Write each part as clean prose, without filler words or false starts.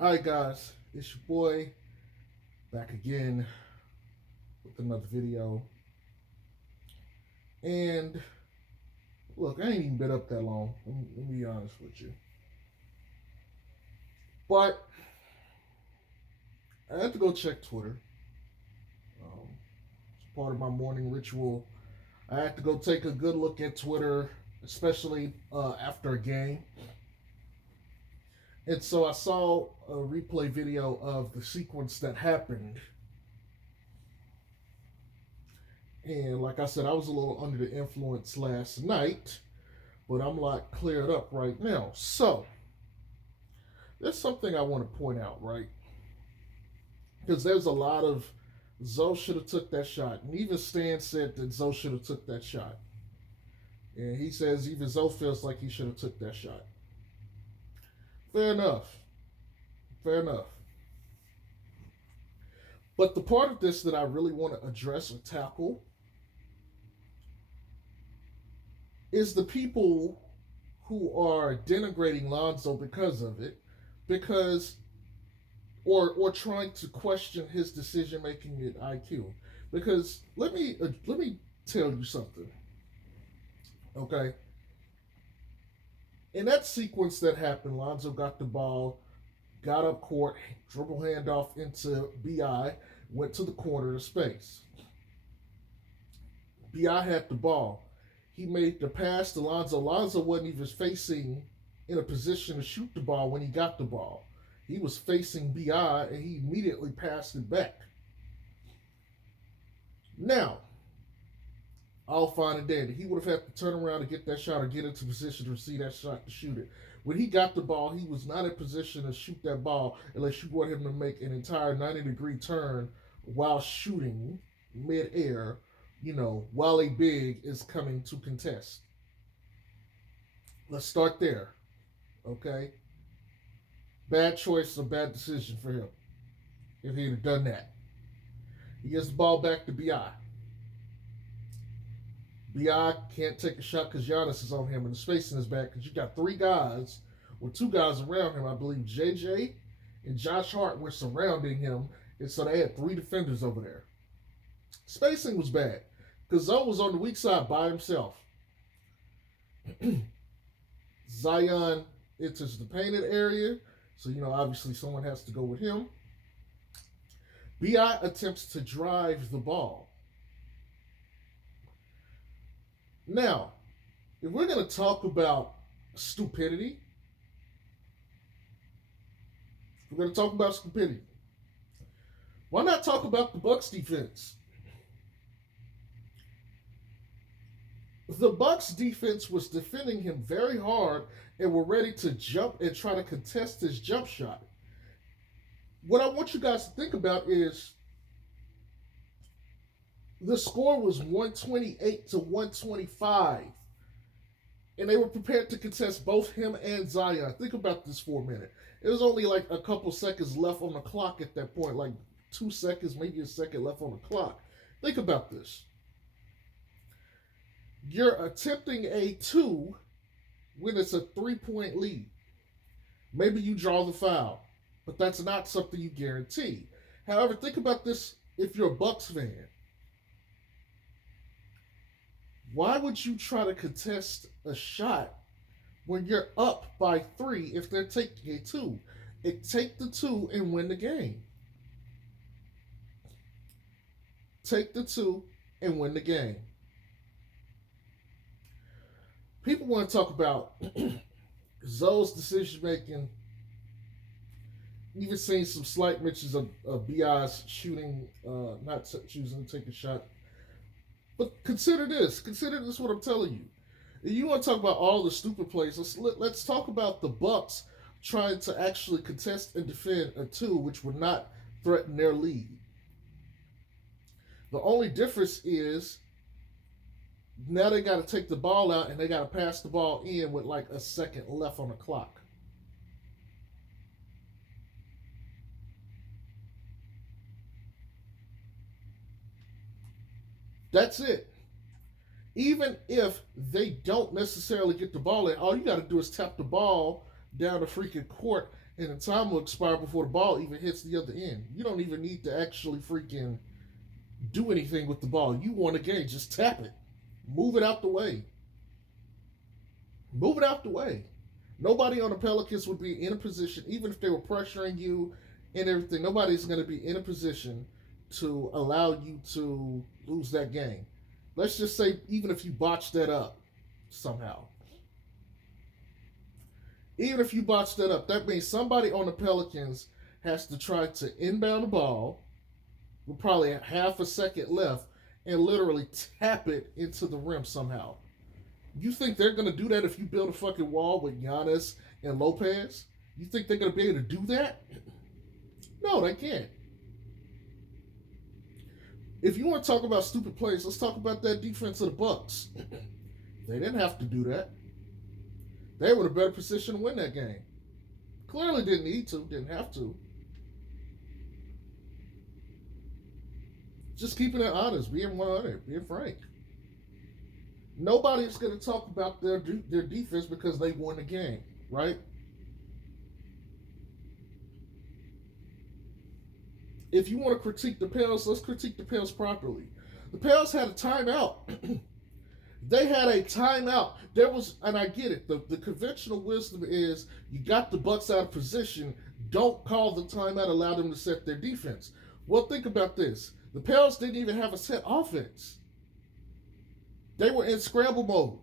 Alright guys, it's your boy back again with another video. And look, I ain't even been up that long. Let me be honest with you. But I had to go check Twitter. It's part of my morning ritual. I had to go take a good look at Twitter, especially after a game. And so I saw a replay video of the sequence that happened. And like I said, I was a little under the influence last night, but I'm like cleared up right now. So there's something I want to point out, right? Because there's a lot of Zoe should have took that shot. And even Stan said that Zoe should have took that shot. And he says even Zoe feels like he should have took that shot. Fair enough. Fair enough. But the part of this that I really want to address or tackle is the people who are denigrating Lonzo because of it, or trying to question his decision making at IQ. Because let me tell you something. Okay. In that sequence that happened, Lonzo got the ball, got up court, dribble handoff into BI, went to the corner of space. BI had the ball. He made the pass to Lonzo. Lonzo wasn't even facing in a position to shoot the ball when he got the ball. He was facing BI and he immediately passed it back. Now, all fine and dandy. He would have had to turn around and get that shot or get into position to receive that shot to shoot it. When he got the ball, he was not in position to shoot that ball unless you want him to make an entire 90-degree turn while shooting mid-air, while a big is coming to contest. Let's start there, okay? Bad choice or bad decision for him if he'd have done that. He gets the ball back to BI. BI can't take a shot because Giannis is on him and the space in his back because you got three guys or two guys around him. I believe JJ and Josh Hart were surrounding him, and so they had three defenders over there. Spacing was bad because Zoe was on the weak side by himself. Zion enters the painted area, so obviously someone has to go with him. BI attempts to drive the ball. Now, if we're going to talk about stupidity, why not talk about the Bucks defense? The Bucks defense was defending him very hard and were ready to jump and try to contest his jump shot. What I want you guys to think about is the score was 128 to 125. And they were prepared to contest both him and Zion. Think about this for a minute. It was only like a couple seconds left on the clock at that point. Like 2 seconds, maybe a second left on the clock. Think about this. You're attempting a 2 when it's a 3-point lead. Maybe you draw the foul. But that's not something you guarantee. However, think about this if you're a Bucks fan. Why would you try to contest a shot when you're up by 3 if they're taking a 2? Take the 2 and win the game. Take the 2 and win the game. People want to talk about Zoe's decision making. Even seen some slight mentions of BI's shooting, not choosing to take a shot. But consider this what I'm telling you. If you want to talk about all the stupid plays, let's talk about the Bucks trying to actually contest and defend a 2 which would not threaten their lead. The only difference is now they got to take the ball out and they got to pass the ball in with like a second left on the clock. That's it. Even if they don't necessarily get the ball in, all you got to do is tap the ball down the freaking court, and the time will expire before the ball even hits the other end. You don't even need to actually freaking do anything with the ball. You won the game. Just tap it. Move it out the way. Move it out the way. Nobody on the Pelicans would be in a position, even if they were pressuring you and everything, nobody's going to be in a position to allow you to lose that game. Let's just say, even if you botch that up somehow. Even if you botch that up, that means somebody on the Pelicans has to try to inbound the ball with probably half a second left and literally tap it into the rim somehow. You think they're going to do that if you build a fucking wall with Giannis and Lopez? You think they're going to be able to do that? No, they can't. If you want to talk about stupid plays, let's talk about that defense of the Bucks. They didn't have to do that. They were in a better position to win that game. Clearly didn't need to, didn't have to. Just keeping it honest, being 100, being frank. Nobody's going to talk about their defense because they won the game, right? If you want to critique the Pels, let's critique the Pels properly. The Pels had a timeout. They had a timeout. There was, and I get it, the conventional wisdom is you got the Bucks out of position, don't call the timeout, allow them to set their defense. Well, think about this. The Pels didn't even have a set offense. They were in scramble mode.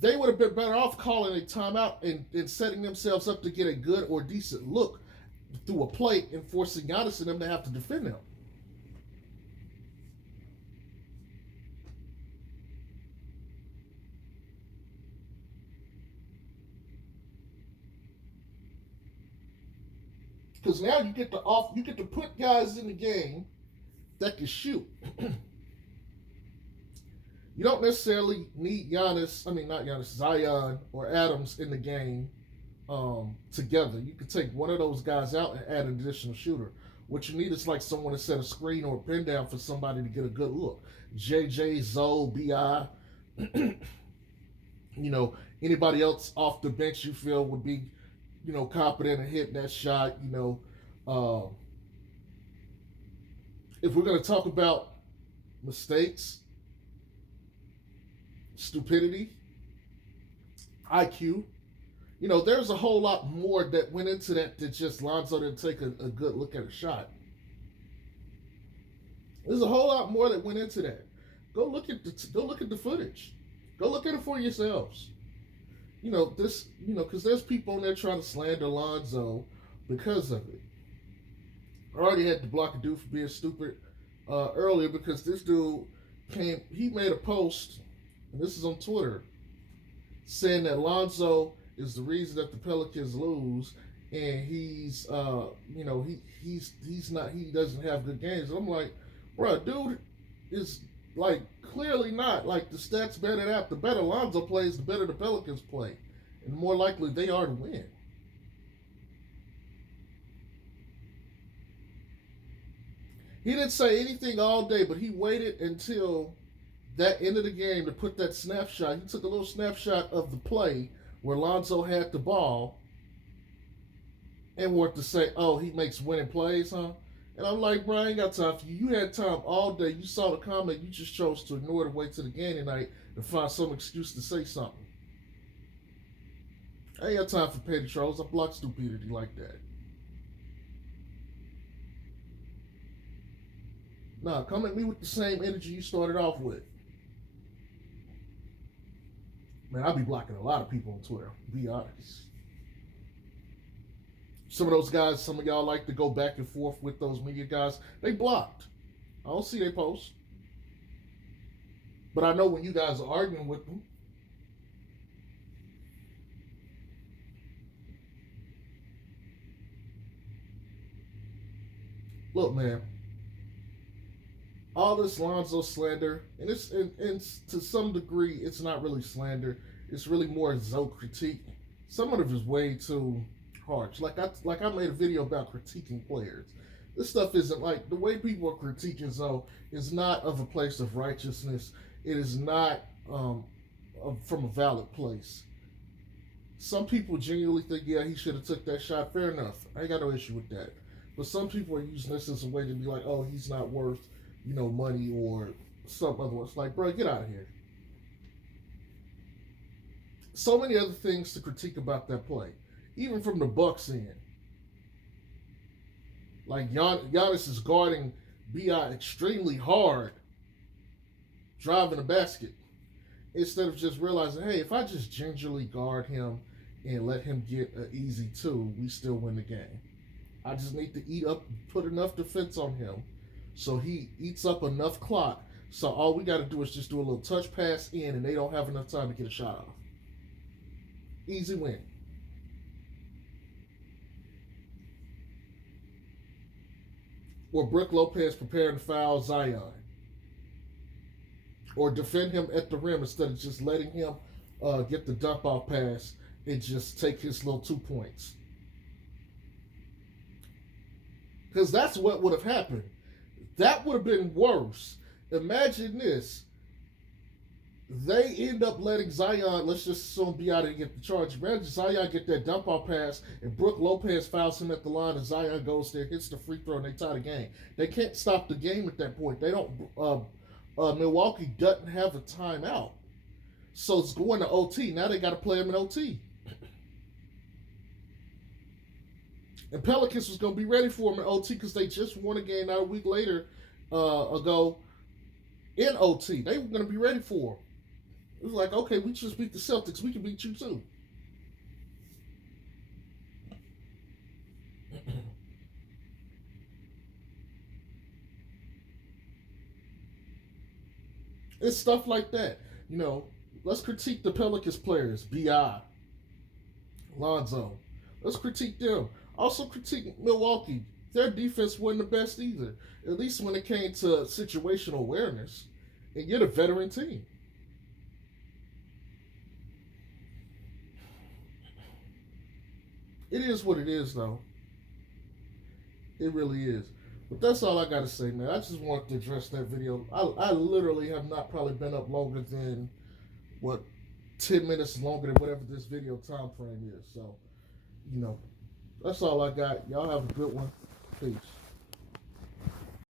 They would have been better off calling a timeout and setting themselves up to get a good or decent look through a play and forcing Giannis and them to have to defend them. Because now you get to put guys in the game that can shoot. You don't necessarily need Zion or Adams in the game together. You could take one of those guys out and add an additional shooter. What you need is like someone to set a screen or a pin down for somebody to get a good look. JJ, Zoe, BI, anybody else off the bench you feel would be, competent in hitting that shot. If we're going to talk about mistakes, stupidity, IQ, there's a whole lot more that went into that than just Lonzo didn't take a good look at a shot. There's a whole lot more that went into that. Go look at the footage. Go look at it for yourselves. Because there's people on there trying to slander Lonzo because of it. I already had to block a dude for being stupid earlier because this dude he made a post, and this is on Twitter, saying that Lonzo is the reason that the Pelicans lose, and he doesn't have good games. And I'm like, bro, dude is like clearly not. Like, the stats bear that out. The better Lonzo plays, the better the Pelicans play, and the more likely they are to win. He didn't say anything all day, but he waited until that end of the game to put that snapshot. He took a little snapshot of the play where Lonzo had the ball and wanted to say, oh, he makes winning plays, huh? And I'm like, bro, I ain't got time for you. You had time all day. You saw the comment. You just chose to ignore the way to the game tonight and find some excuse to say something. I ain't got time for petty trolls. I block stupidity like that. Nah, come at me with the same energy you started off with. Man, I be blocking a lot of people on Twitter, to be honest. Some of those guys, some of y'all like to go back and forth with those media guys. They blocked. I don't see their posts. But I know when you guys are arguing with them. Look, man. All this Lonzo slander, and to some degree, it's not really slander. It's really more Zoe critique. Some of it is way too harsh. Like I made a video about critiquing players. This stuff isn't like the way people are critiquing Zoe is not of a place of righteousness. It is not from a valid place. Some people genuinely think, yeah, he should have took that shot. Fair enough. I ain't got no issue with that. But some people are using this as a way to be like, oh, he's not worth, money or some other. It's like, bro, get out of here. So many other things to critique about that play, even from the Bucks end. Like Giannis is guarding Bi extremely hard, driving the basket, instead of just realizing, hey, if I just gingerly guard him and let him get an easy two, we still win the game. I just need to put enough defense on him so he eats up enough clock. So all we got to do is just do a little touch pass in, and they don't have enough time to get a shot off. Easy win. Or Brook Lopez preparing to foul Zion. Or defend him at the rim instead of just letting him get the dump off pass and just take his little 2 points. Because that's what would have happened. That would have been worse. Imagine this. They end up letting Zion, let's just assume, be out and get the charge. Imagine Zion get that dump off pass and Brook Lopez fouls him at the line and Zion goes there, hits the free throw, and they tie the game. They can't stop the game at that point. They don't. Milwaukee doesn't have a timeout. So it's going to OT. Now they got to play him in OT. And Pelicans was going to be ready for him in OT because they just won a game not a week later ago in OT. They were going to be ready for him. It was like, okay, we just beat the Celtics. We can beat you too. It's stuff like that. Let's critique the Pelicans players, B.I., Lonzo. Let's critique them. Also critique Milwaukee. Their defense wasn't the best either, at least when it came to situational awareness. And you're a veteran team. It is what it is, though. It really is. But that's all I got to say, man. I just wanted to address that video. I literally have not probably been up longer than, 10 minutes longer than whatever this video time frame is. So, that's all I got. Y'all have a good one. Peace.